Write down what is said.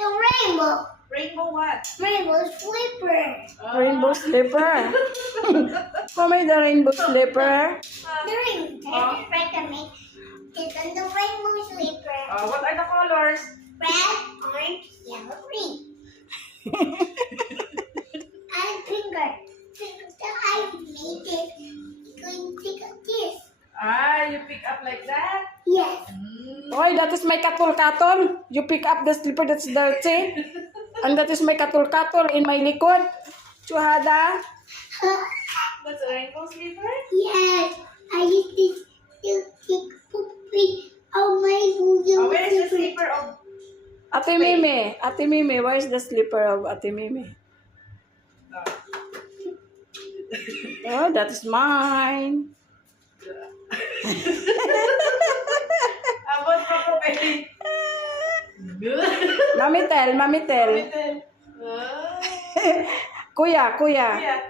The rainbow. Rainbow what? Rainbow slipper. Rainbow slipper. How many the rainbow slipper? The rainbow. That's right, I make this on the rainbow slipper. What are the colors? Red, orange, yellow, green. And finger. So I made it. Going to take a kiss. You pick up like that? Yes. Oy, that is my katul-katul. You pick up the slipper that's dirty. And that is my katul-katul in my likod. Chuhada. That's a rainbow slipper? Yes. I used this to take poopy on my bosom. Where is the slipper of... Ate Mimi, where's the slipper of Ate Mimi? Oh, that is mine. About Papa Baby. Mami tell. Ah. Kuya. Yeah.